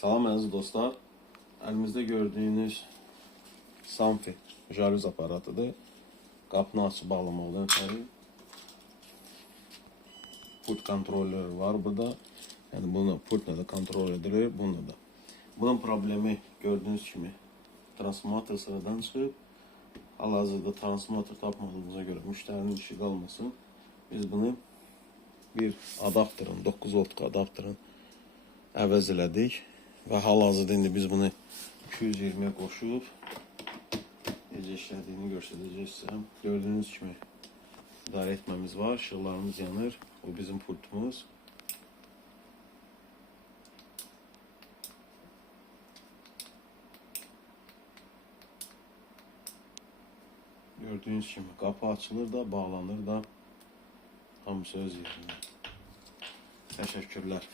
Salam əziz dostlar. Əlimizdə gördüyünüz Sanfi jalüz aparatıdır. Qapını açıb bağlamaqdan ötürü pult kontrolörü var burada. Yəni bunu pultla da kontrol edilir, bununla da. Bunun problemi gördüyünüz kimi transformator sıradan çıxıb. Hal-hazırda transformator tapmadığımıza görə müştərinin işi qalmasın. Biz bunu bir adaptörün, 9 voltluk adaptörün əvəz elədik. Və hal-hazırda indi biz bunu 220'ye qoşub necə işlədiyini göstərəcəksəm. Gördüyünüz kimi idarə etməmiz var, işıqlarımız yanır. Bu bizim pultumuz. Gördüyünüz kimi qapı açılır da, bağlanır da. Hamısı öz yerində. Təşəkkürlər.